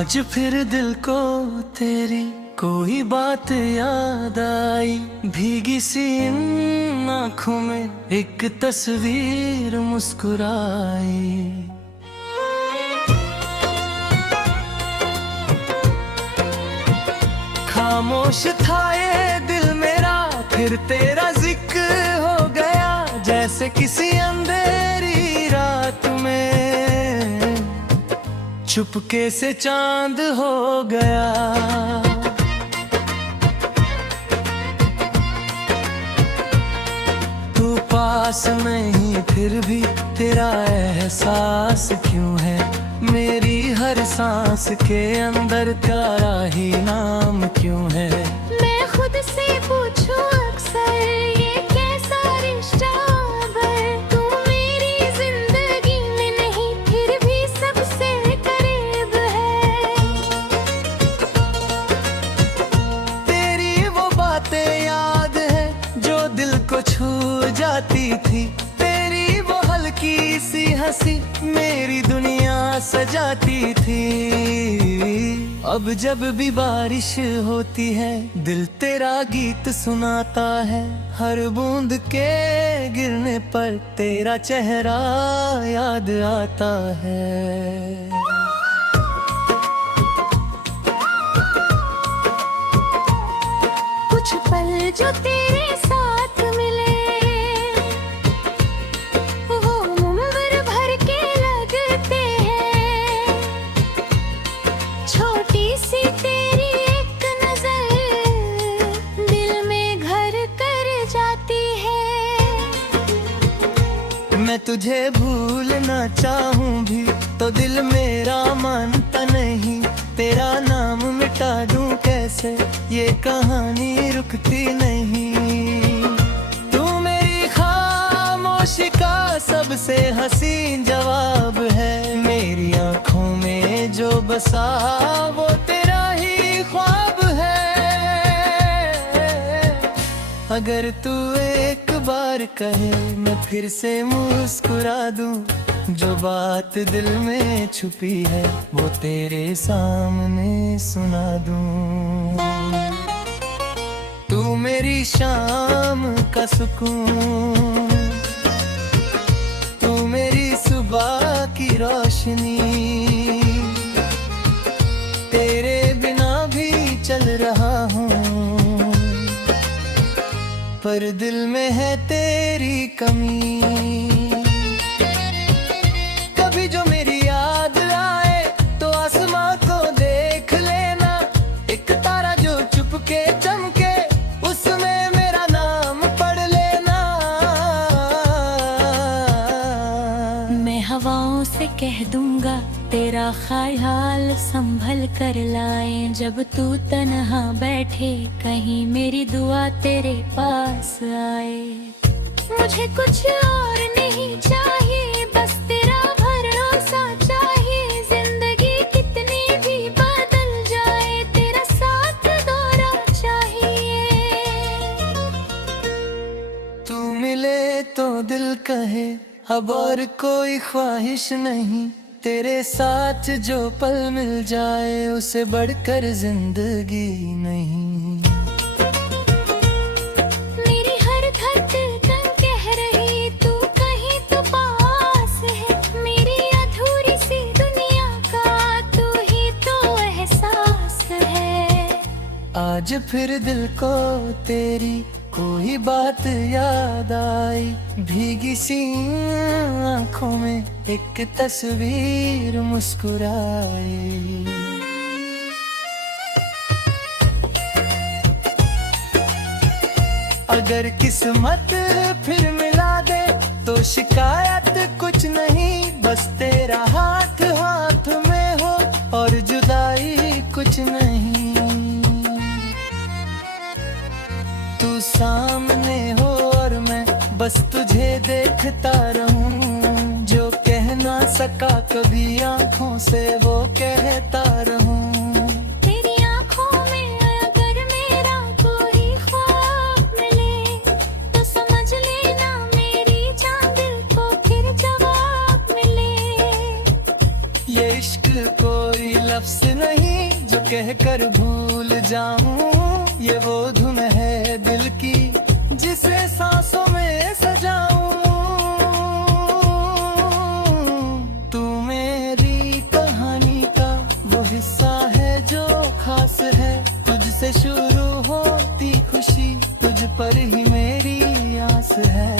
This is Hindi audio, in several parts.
आज फिर दिल को तेरी कोई बात याद आई, भीगी सी इन आँखों में एक तस्वीर मुस्कुराई। खामोश था ये दिल मेरा, फिर तेरा जिक्र हो गया, जैसे किसी अंधेरी रात में चुपके से चांद हो गया। तू पास नहीं फिर भी तेरा एहसास क्यों है, मेरी हर सांस के अंदर तेरा ही नाम क्यों है। मैं खुद से पूछूं अक्सर ये कैसा रिश्ता है, तू मेरी जिंदगी में नहीं फिर भी सबसे करीब है। तेरी वो बातें याद है जो दिल को छू जाती थी, तेरी वो हल्की सी हंसी मेरी दुनिया सजाती थी। अब जब भी बारिश होती है दिल तेरा गीत सुनाता है, हर बूंद के गिरने पर तेरा चेहरा याद आता है। कुछ पल जो तेरे साथ मिले वो उम्र भर के लगते हैं। छोटी सी तेरी एक नजर दिल में घर कर जाती है। मैं तुझे भूलना चाहूं भी तो दिल मेरा मानता नहीं, तेरा नाम मिटा दूं कैसे ये कहानी रुकती नहीं। तू मेरी खामोशी का सबसे हसीन जवाब है, मेरी आंखों में जो बसा वो तेरा ही ख्वाब है। अगर तू एक बार कहे मैं फिर से मुस्कुरा दूं, जो बात दिल में छुपी है वो तेरे सामने सुना दूं। तू मेरी शाम का सुकून, तू मेरी सुबह की रोशनी, तेरे बिना भी चल रहा हूँ पर दिल में है तेरी कमी। कभी जो मेरी याद आए तो आसमां को देख लेना, एक तारा जो चुपके चमके उसमें मेरा नाम पढ़ लेना। मैं हवाओं से कह दूंगा तेरा ख्याल संभल कर लाए, जब तू तन्हा बैठे कहीं मेरी दुआ तेरे पास आए। मुझे कुछ और नहीं चाहिए, बस तेरा भरोसा चाहिए। जिंदगी कितनी भी बदल जाए तेरा साथ दोहरा चाहिए। तू मिले तो दिल कहे अब और कोई ख्वाहिश नहीं, तेरे साथ जो पल मिल जाए उसे बढ़कर जिंदगी नहीं। मेरी हर धड़कन कह रही तू कहीं तो पास है, मेरी अधूरी सी दुनिया का तू ही तो एहसास है। आज फिर दिल को तेरी कोई बात याद आई, भीगी सी आंखों में एक तस्वीर मुस्कुराई। अगर किस्मत फिर मिला दे तो शिकायत कुछ नहीं, बस तेरा हाथ हाथ में हो और जुदाई कुछ नहीं। तू सामने हो और मैं बस तुझे देखता रहूं, जो कह ना सका कभी आंखों से वो कहता रहूं। तेरी आंखों में अगर मेरा कोई ख्वाब मिले तो समझ लेना मेरी जान दिल को फिर जवाब मिले। ये इश्क कोई लफ्ज़ नहीं कहकर भूल जाऊं, ये वो धुन है दिल की जिसे सांसों में सजाऊं। तू मेरी कहानी का वो हिस्सा है जो खास है, तुझसे शुरू होती खुशी, तुझ पर ही मेरी आस है।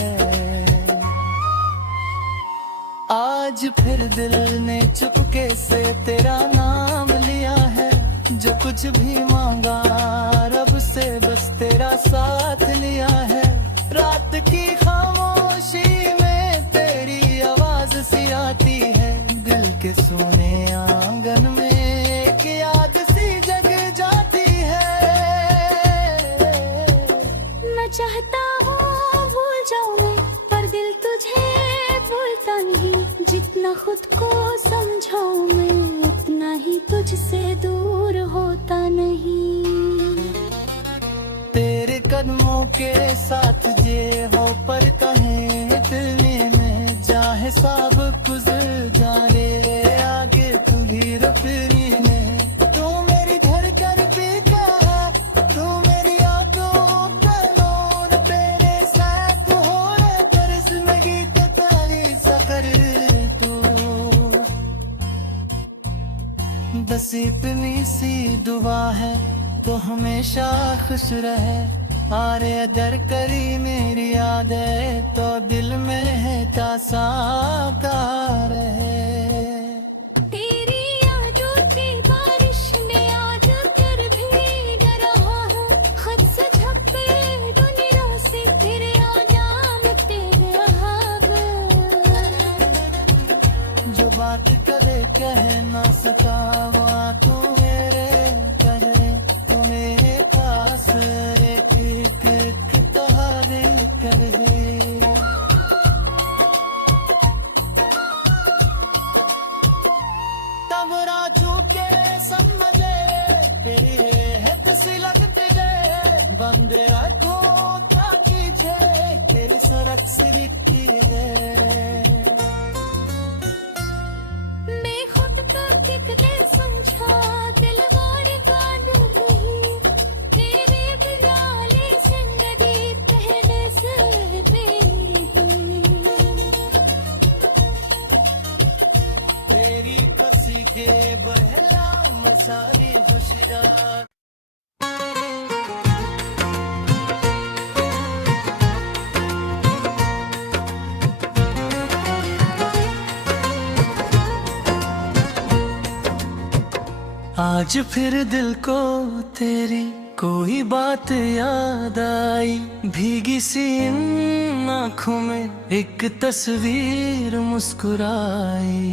आज फिर दिल ने चुपके से तेरा नाम लिया है, जो कुछ भी मांगा रब से बस तेरा साथ लिया है। रात की खामोशी में तेरी आवाज सी आती है, दिल के सोने आंगन में एक याद सी जग जाती है। मैं चाहता हूँ भूल जाऊं मैं, पर दिल तुझे भूलता नहीं। जितना खुद को समझाऊं मैं, उतना ही तुझसे दूर होता नहीं। तेरे कदमों के साथ जे हो पर कहीं इतने में चाहे सब गुजर जाने आगे तू ही रुकनी ने। तू मेरी धड़कन भी है, तू मेरी आंखों का नूर, तेरे साथ हो रे पर जिंदगी तो तेरी सफर तू। बस इतनी सी दुआ है तो हमेशा खुश रहे, आरे अदर करी मेरी यादें तो दिल में है तासा का रहे। तेरी यादों की बारिश ने आज कर भीग रहा हूँ, खुद से झपके दुनिया से फिर आजाम तेरे ख्वाब। जो बात कदे कह ना सका वो तू मेरे कहने, तू मेरे पास एक एक तहारे करे। तब राजू के समझे तेरी है तुसी लगती गए, बंदे रखो था कीजे तेरी सरक से दिखती गए। मैं खुद का कितने समझा दिलवार का नहीं, तेरे बिगाले जिंदगी पहले से तेरी तेरी कसी के बहला मसारी खुशियाँ। आज फिर दिल को तेरी कोई बात याद आई, भीगी सी इन आँखों में एक तस्वीर मुस्कुराई।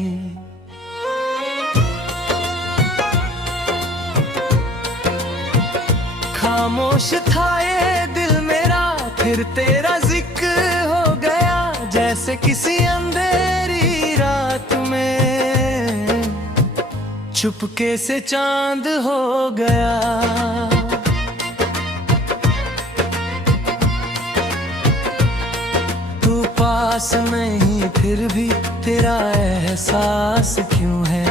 खामोश था ये दिल मेरा, फिर तेरा जिक्र हो गया, जैसे किसी अंधेरी रात में चुपके से चांद हो गया। तू पास नहीं फिर भी तेरा एहसास क्यों है,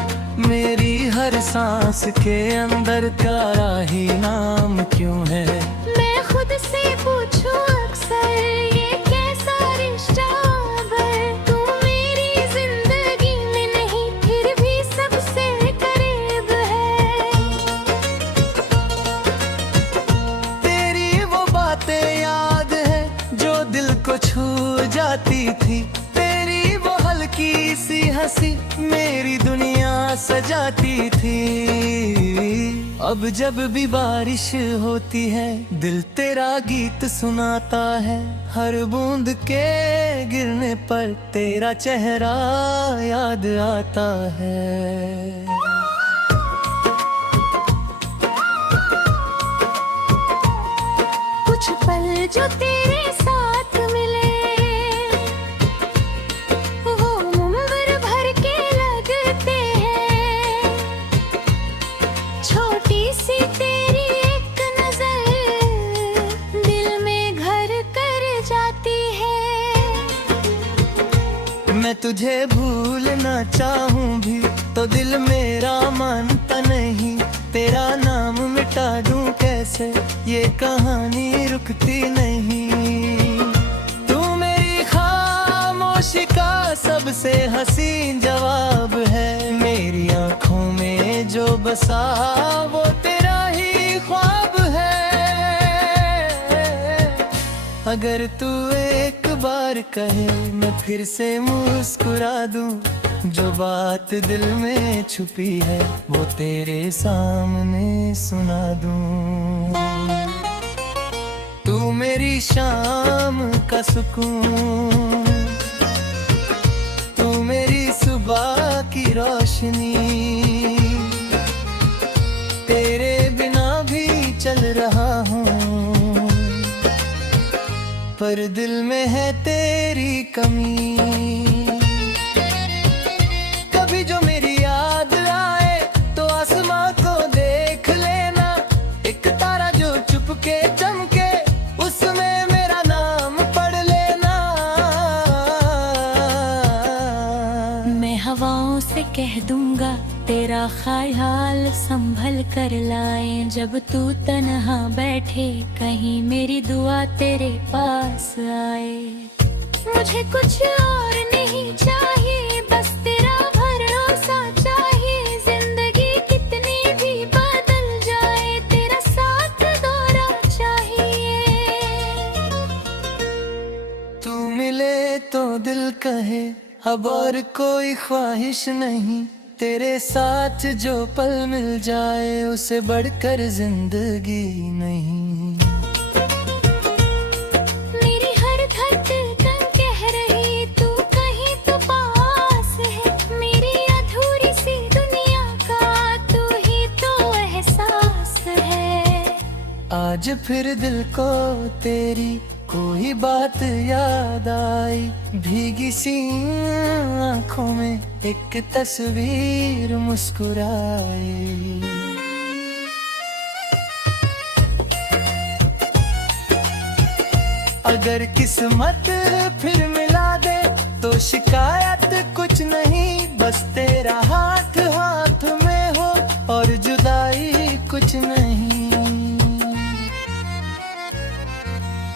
मेरी हर सांस के अंदर तेरा ही नाम क्यों है। मैं खुद से पूछूं अक्सर ये कैसा रिश्ता है, तू मेरी जिंदगी में नहीं फिर भी सबसे करीब है। तेरी वो बातें याद है जो दिल को छू जाती थी, तेरी वो हल्की सी हंसी मेरी दुनिया सजाती थी। अब जब भी बारिश होती है दिल तेरा गीत सुनाता है, हर बूंद के गिरने पर तेरा चेहरा याद आता है। कुछ पल जो तेरे साथ मिले वो उम्र भर के लगते हैं। छोटी सी तेरी एक नजर दिल में घर कर जाती है। मैं तुझे भूलना चाहूं भी तो दिल मेरा मानता नहीं, तेरा नाम मिटा दूं कैसे, ये कहानी रुकती नहीं। तू मेरी खामोशी का सबसे हसीन जवाब है, मेरी आंखों में जो बसा वो तेरा ही ख्वाब है। अगर तू एक बार कहे मैं फिर से मुस्कुरा दूं, जो बात दिल में छुपी है वो तेरे सामने सुना दूं। तू मेरी शाम का सुकून, तू मेरी सुबह की रोशनी, तेरे बिना भी चल रहा हूँ, पर दिल में है तेरी कमी। कभी जो मेरी याद आए तो आसमां को देख लेना, एक तारा जो चुपके चमके उसमें मेरा नाम पढ़ लेना। मैं हवाओं से कह दूंगा तेरा ख्याल संभल कर लाए, जब तू तन्हा बैठे कहीं मेरी दुआ तेरे पास आए। मुझे कुछ और नहीं चाहिए, बस तेरा भरोसा चाहिए। जिंदगी कितनी भी बदल जाए तेरा साथ दोहरा चाहिए। तू मिले तो दिल कहे अब और कोई ख्वाहिश नहीं, तेरे साथ जो पल मिल जाए उसे बढ़कर जिंदगी नहीं। मेरी हर धड़कन कह रही तू कहीं तो पास है, मेरी अधूरी सी दुनिया का तू ही तो एहसास है। आज फिर दिल को तेरी कोई बात याद आई, भीगी सी आंखों में एक तस्वीर मुस्कुराई। अगर किस्मत फिर मिला दे तो शिकायत कुछ नहीं, बस तेरा हाथ हाथ में हो और जुदाई कुछ नहीं।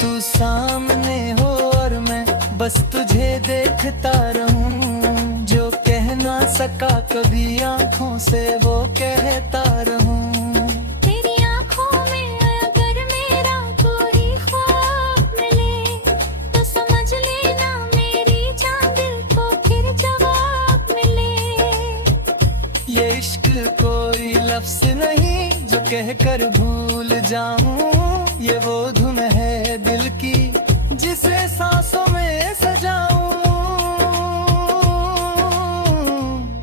तू सामने हो और मैं बस तुझे देखता रहूं, जो कह ना सका कभी आंखों से वो कहता रहूं। तेरी आंखों में अगर मेरा कोई ख्वाब मिले तो समझ लेना मेरी जान दिल को फिर जवाब मिले। ये इश्क कोई लफ्ज नहीं जो कहकर भूल जाऊं, ये वो धुन है दिल की जिसे सांसों में सजाऊं।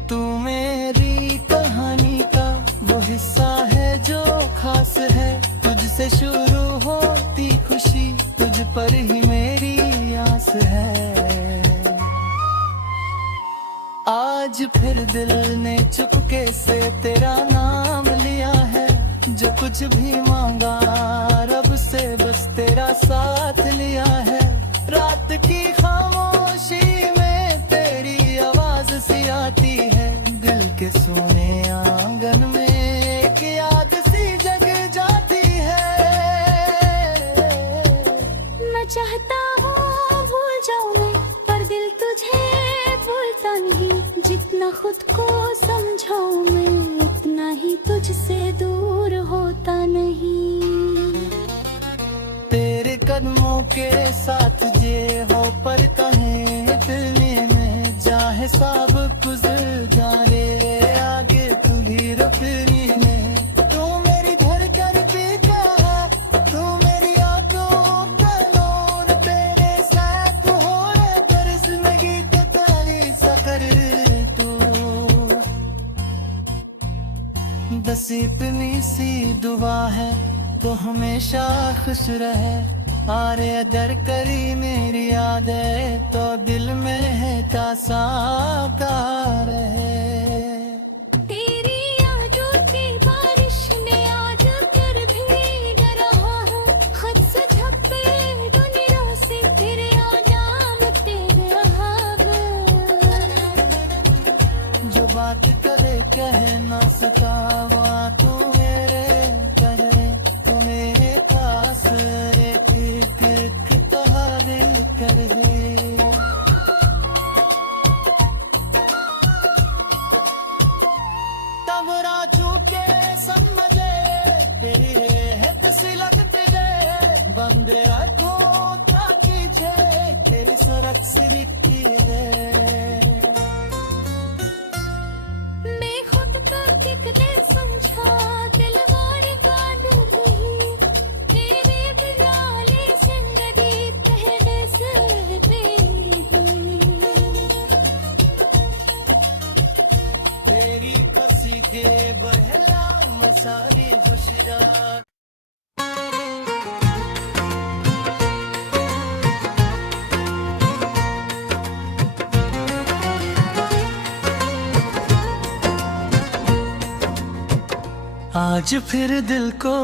तू मेरी कहानी का वो हिस्सा है जो खास है, तुझसे शुरू होती खुशी तुझ पर ही मेरी आस है। आज फिर दिल ने चुपके से तेरा नाम लिया है, जो कुछ भी मांगा रब से बस तेरा साथ लिया है। रात की खामोशी में तेरी आवाज सी आती है, दिल के सोने आंगन में एक याद सी जग जाती है। मैं चाहता हूँ भूल जाऊं मैं, पर दिल तुझे भूलता नहीं। जितना खुद को समझाऊं मैं उतना ही तुझसे दूर होता नहीं। तेरे कदमों के साथ जे हो पर कहीं दिल में चाहे सब गुजर जाने आगे तू ही रुकनी ने। तू मेरी धड़कन पीता है, तू मेरी आंखों का नूर, तेरे साथ हो रे पर जिंदगी का तारी सफर तू। बस इतनी सी दुआ है तो हमेशा खुश रहे, आरे अगर करी मेरी यादें तो दिल में है कासा का रहे। तेरी यादों की बारिश में आज फिर भीग रहा हूँ, खुद से झपके दुनिया से फिर आ जाम तेरे ख्वाब। जो बात कदे कह ना सका वो तू है सिरकी है। मैं खुद का कितने समझा दिलवार गानू नहीं तेरे बिना ले जिंदगी पहले से तेरी कसी के बहला मसारी खुशरा। आज फिर दिल को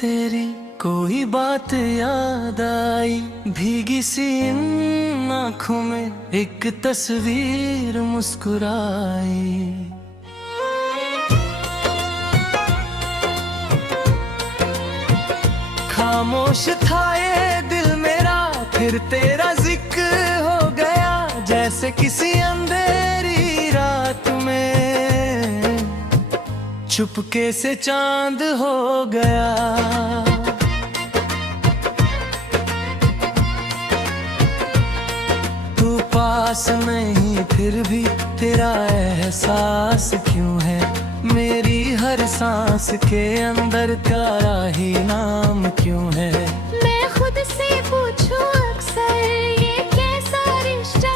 तेरी कोई बात याद आई, भीगी सी इन आँखों में एक तस्वीर मुस्कुराई। खामोश था ये दिल मेरा, फिर तेरा जिक्र हो गया, जैसे किसी अंधेरी रात में चुपके से चांद हो गया। तू पास नहीं फिर भी तेरा एहसास क्यों है, मेरी हर सांस के अंदर तेरा ही नाम क्यों है। मैं खुद से पूछूं अक्सर ये कैसा रिश्ता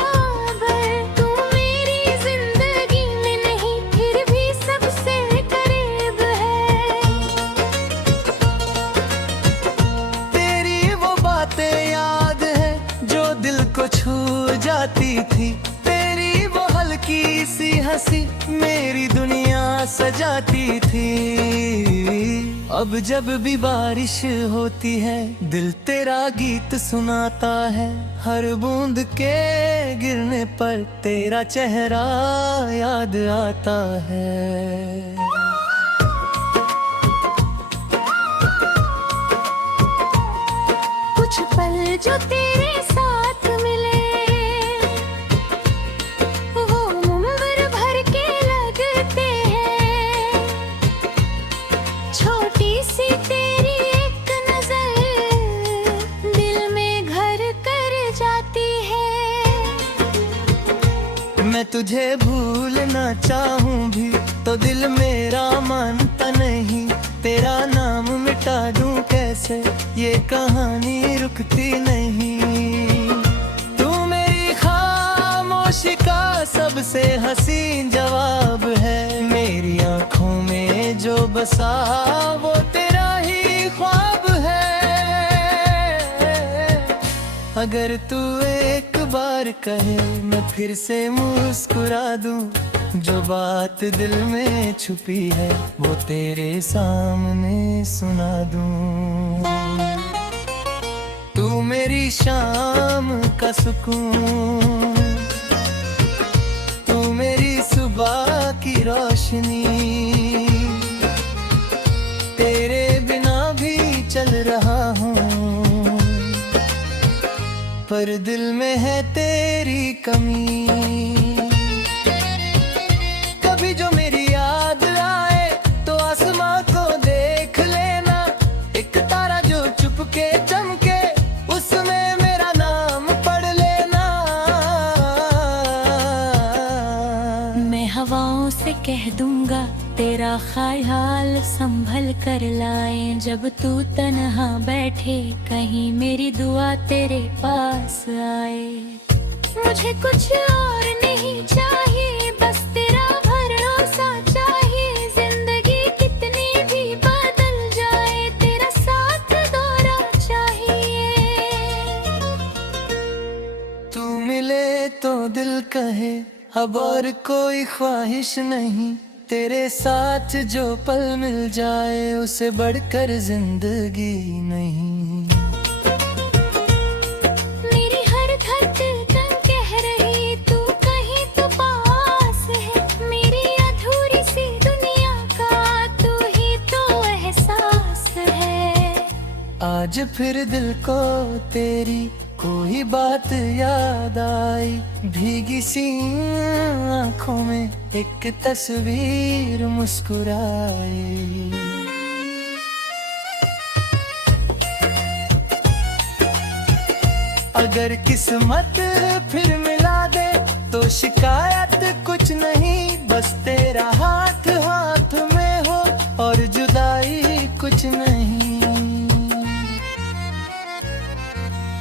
है, तू मेरी जिंदगी में नहीं फिर भी सबसे करीब है। तेरी वो बातें याद है जो दिल को छू जाती थी, तेरी वो हल्की सी हंसी मेरी दुनिया सजाती थी। अब जब भी बारिश होती है दिल तेरा गीत सुनाता है, हर बूंद के गिरने पर तेरा चेहरा याद आता है। कुछ पल जो तेरे साथ मिले वो उम्र भर के लगते हैं, छोटी सी तेरी एक नजर दिल में घर कर जाती है। मैं तुझे भूलना चाहूं भी तो दिल मेरा मानता नहीं, तेरा नाम मिटा दूं कैसे ये कहानी रुकती नहीं। तू मेरी खामोशी का सबसे हसीन जवाब है, मेरी आंखों में जो बसा वो तेरा ही ख्वाब है। अगर तू एक बार कहे मैं फिर से मुस्कुरा दूं, जो बात दिल में छुपी है वो तेरे सामने सुना दूं। तू मेरी शाम का सुकून, तू मेरी सुबह की रोशनी, तेरे बिना भी चल रहा हूँ पर दिल में है तेरी कमी। कभी जो मेरी याद आए तो आसमां को देख लेना, एक तारा जो चुपके चमके उसमें मेरा नाम पढ़ लेना। मैं हवाओं से कह दूंगा तेरा ख्याल संभल कर लाए, जब तू तन्हा बैठे कहीं मेरी दुआ तेरे पास आए। मुझे कुछ और नहीं चाहिए, बस तेरा भरोसा चाहिए, जिंदगी कितनी भी बदल जाए तेरा साथ दोहरा चाहिए। तू मिले तो दिल कहे अब और कोई ख्वाहिश नहीं, तेरे साथ जो पल मिल जाए उसे बढ़कर जिंदगी नहीं। मेरी हर धड़कन कह रही तू कहीं तो पास है, मेरी अधूरी सी दुनिया का तू ही तो एहसास है। आज फिर दिल को तेरी कोई बात याद आई, भीगी सी आंखों में एक तस्वीर मुस्कुराई। अगर किस्मत फिर मिला दे तो शिकायत कुछ नहीं, बस तेरा हाथ हाथ में हो और जुदाई कुछ नहीं।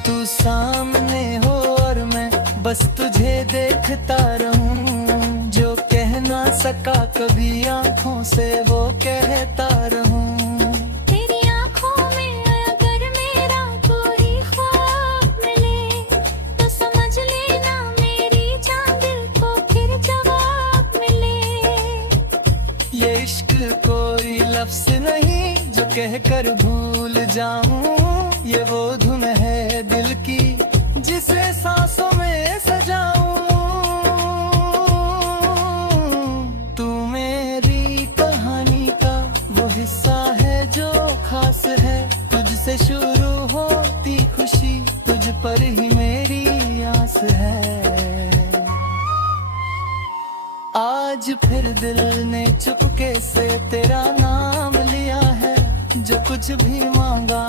तू सामने हो और मैं बस तुझे देखता रहूं, जो कह ना सका कभी आंखों से वो कहता रहूं। तेरी आँखों में अगर मेरा कोई ख्वाब मिले तो समझ लेना मेरी जान दिल को फिर जवाब मिले। ये इश्क कोई लफ्ज़ नहीं जो कहकर भूल जाऊं, ये वो धुन है दिल की जिसे सांसों में सजाऊं। तू मेरी कहानी का वो हिस्सा है जो खास है, तुझसे शुरू होती खुशी तुझ पर ही मेरी आस है। आज फिर दिल ने चुपके से तेरा नाम लिया है, जो कुछ भी मांगा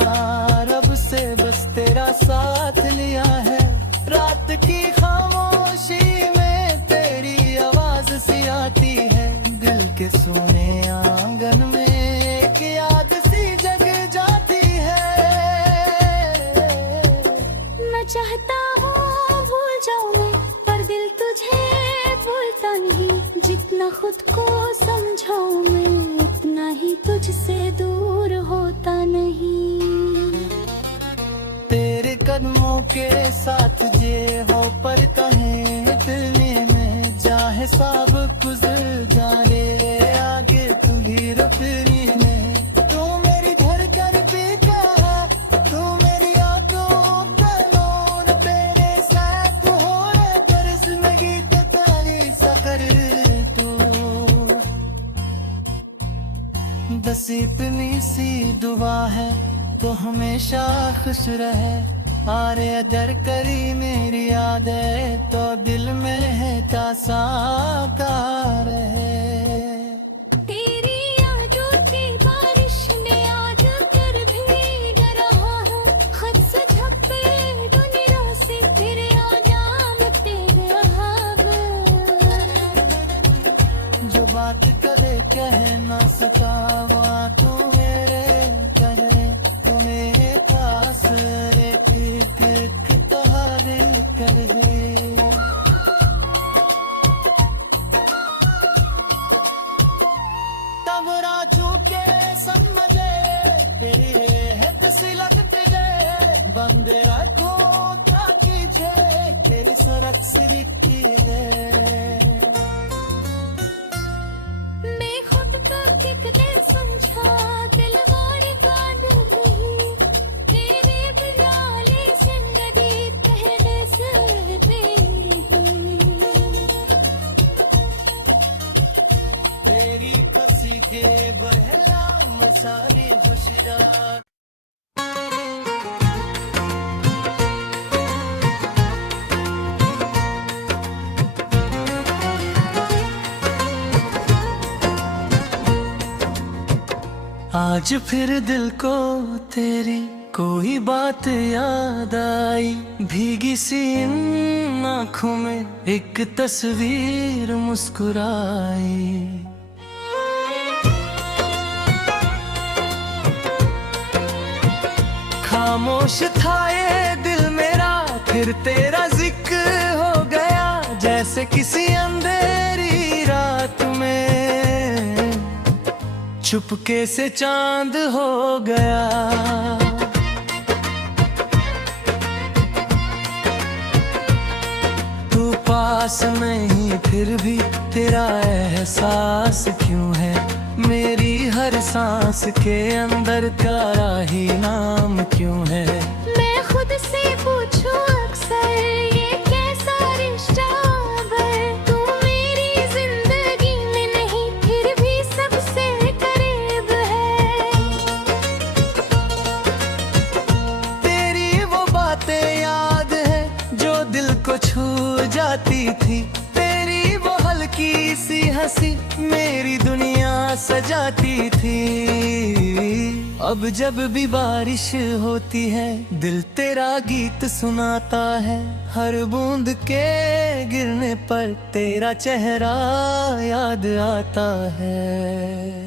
रब से बस तेरा साथ लिया है। रात की खामोशी में तेरी आवाज सी आती है, दिल के सोने आंगन में एक याद सी जग जाती है। मैं चाहता हूँ भूल जाऊँ मैं, पर दिल तुझे भूलता नहीं। जितना खुद को समझाऊँ मैं उतना ही तुझसे दूर होता नहीं। तेरे कदमों के साथ जे हो पर कहीं इतने में चाहे सब गुजर जाने आगे तू ही रुकनी में। तू मेरी धड़कन पीता है, तू मेरी आंखों का नूर, तेरे साथ हो रे बरस में गीत तारी सकर तू। बस इतनी सी दुआ है तो हमेशा खुश रहे, आरे अगर करी मेरी यादें तो दिल में है तासा का रहे। तेरी यादों की बारिश ने आज कर भीग रहा हूँ, खुद से झपके दुनिया से फिर आ जाम तेरे ख्वाब। जो बात कदे कह ना सका वो तू मेरे कहे, तुम्हें खास एक तोहारे करे। तब राजू के समझे तेरी है तुसी लगती है, बंदे रखो था कीजे तेरी सरक सिरकी है। मैं खुद का कितने समझा दिलवार का नहीं, तेरे बिना ले जिंदगी पहले से तेरी हुई। तेरी कसी के बहला मसारी खुशियाँ। आज फिर दिल को तेरी कोई बात याद आई, भीगी सी इन आँखों में एक तस्वीर मुस्कुराई। खामोश था ये दिल मेरा फिर तेरा जिक्र हो गया, जैसे किसी अंधेरी रात में चुपके से चांद हो गया। तू पास नहीं फिर भी तेरा एहसास क्यों है, मेरी हर सांस के अंदर तेरा ही नाम क्यों है। मैं खुद से पूछूं अक्सर ये कैसा रिश्ता है, तू मेरी जिंदगी में नहीं फिर भी सबसे करीब है। तेरी वो बातें याद है जो दिल को छू जाती थी, तेरी वो हल्की सी हंसी मेरी दुनिया सजाती थी। अब जब भी बारिश होती है दिल तेरा गीत सुनाता है, हर बूंद के गिरने पर तेरा चेहरा याद आता है।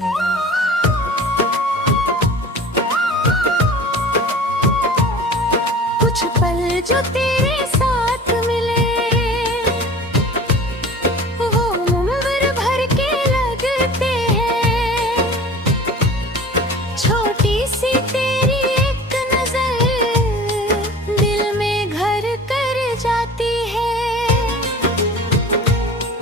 कुछ पल जो तेरे साथ मिले वो उम्र भर के लगते हैं। छोटी सी तेरी एक नजर दिल में घर कर जाती है।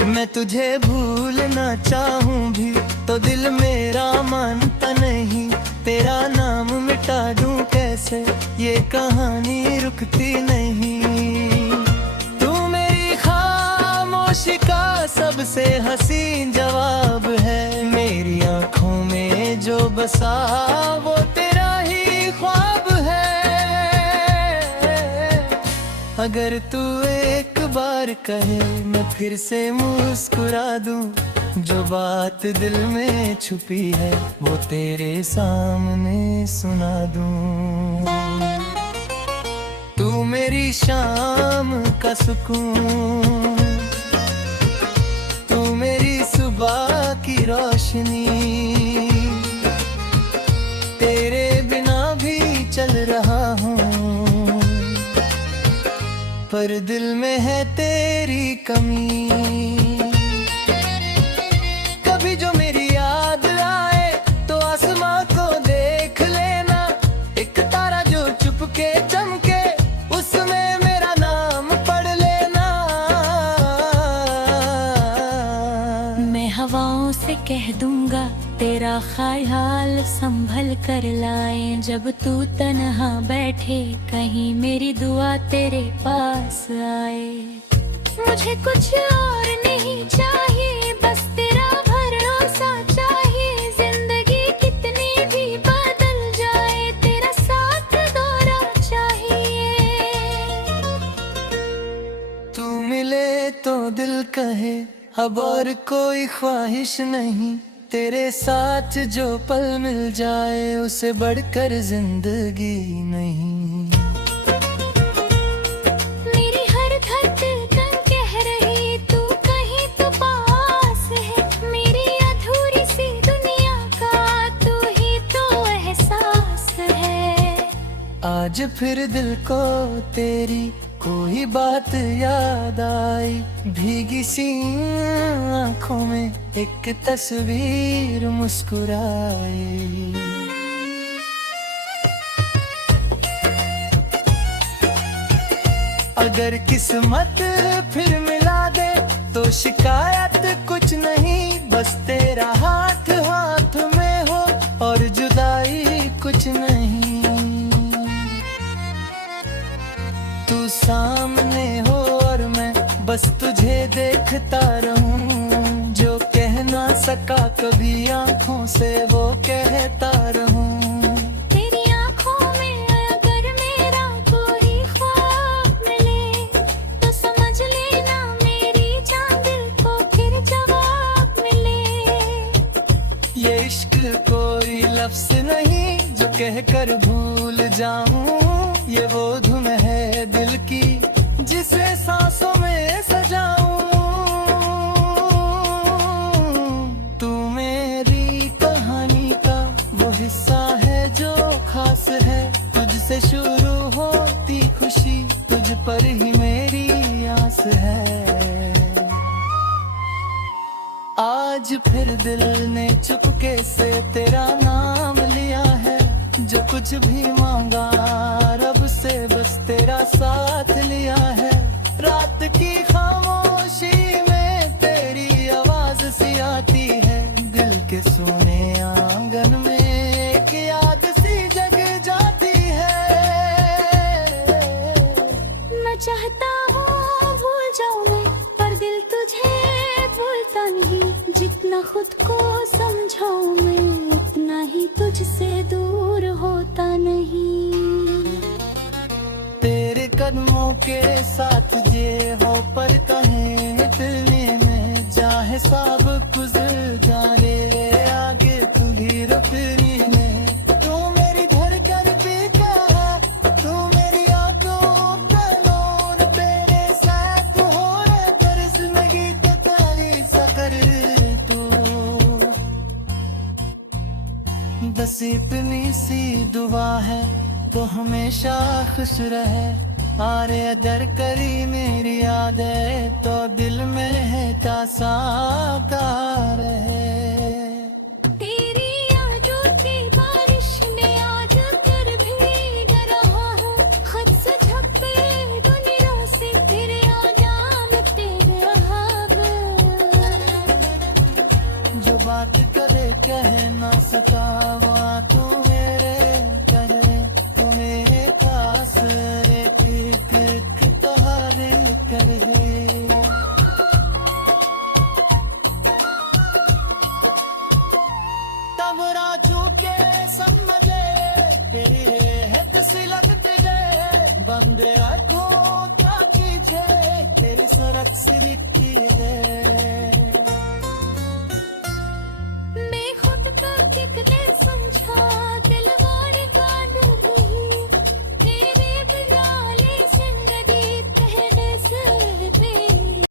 मैं तुझे भूलना चाहूं भी तो दिल मेरा मानता नहीं, तेरा नाम मिटा दूं कैसे ये कहानी रुकती नहीं। तू मेरी खामोशी का सबसे हसीन जवाब है, मेरी आंखों में जो बसा वो तेरा ही ख्वाब है। अगर तू एक बार कहे मैं फिर से मुस्कुरा दूं, जो बात दिल में छुपी है वो तेरे सामने सुना दूं। तू मेरी शाम का सुकून, तू मेरी सुबह की रोशनी, तेरे बिना भी चल रहा हूँ पर दिल में है तेरी कमी। कभी जो मेरी याद आए तो आसमां को देख लेना, एक तारा जो चुपके चमके उसमें मेरा नाम पढ़ लेना। मैं हवाओं से कह दूंगा तेरा ख्याल संभल कर लाए, जब तू तन्हा बैठे कहीं मेरी दुआ तेरे पास आए। मुझे कुछ और नहीं चाहिए, बस तेरा भरोसा चाहिए। जिंदगी कितनी भी बदल जाए तेरा साथ दोहरा चाहिए। तू मिले तो दिल कहे अब और कोई ख्वाहिश नहीं, तेरे साथ जो पल मिल जाए उसे बढ़कर जिंदगी नहीं। मेरी हर धड़कन कह रही तू कहीं तो पास है, मेरी अधूरी सी दुनिया का तू ही तो एहसास है। आज फिर दिल को तेरी कोई बात याद आई, भीगी सी आंखों में एक तस्वीर मुस्कुराई। अगर किस्मत फिर मिला दे तो शिकायत कुछ नहीं, बस तेरा हाथ हाथ में हो और जुदाई कुछ नहीं। तू सामने हो और मैं बस तुझे देखता रहूं, जो कह ना सका कभी आंखों से वो कहता रहूं। तेरी आंखों में अगर मेरा कोई ख्वाब मिले तो समझ लेना मेरी जान दिल को फिर जवाब मिले। ये इश्क कोई लफ्ज नहीं जो कहकर भूल जाऊं, ये वो धुन है दिल की जिसे सांसों में सजाऊं। तू मेरी कहानी का वो हिस्सा है जो खास है, तुझसे शुरू होती खुशी तुझ पर ही मेरी आस है। आज फिर दिल ने चुपके से तेरा नाम लिया है, जो कुछ भी मांगा रब से बस तेरा साथ लिया है। रात की खामोशी में तेरी आवाज सी आती है, दिल के सोने आंगन में एक याद सी जग जाती है। मैं चाहता हूँ भूल जाऊं मैं पर दिल तुझे भूलता नहीं, जितना खुद को समझाऊं मैं उतना ही तुझसे दूर होता नहीं। तेरे कदमों के साथ ये हो पर कहीं इतने में चाहे सब गुजर जाने आगे तू ही रुकनी में। तू दुआ है तो हमेशा खुश रहे। आरे अगर करी मेरी यादें तो दिल में है तासा रहे। तेरी यादों की बारिश में आज कर भीग रहा हूँ। खुद से झपके दुनिया से फिर आजा मैं तेरे ख्वाब। जो बात कदे कह ना सका वो तू मेरे कहे। तू मेरे पास एक तोहारे करे। तब राजू के समझे तेरी है तुसी लगती गए। बंदे आँखों क्या कीजिए तेरी सूरत से दिखती है।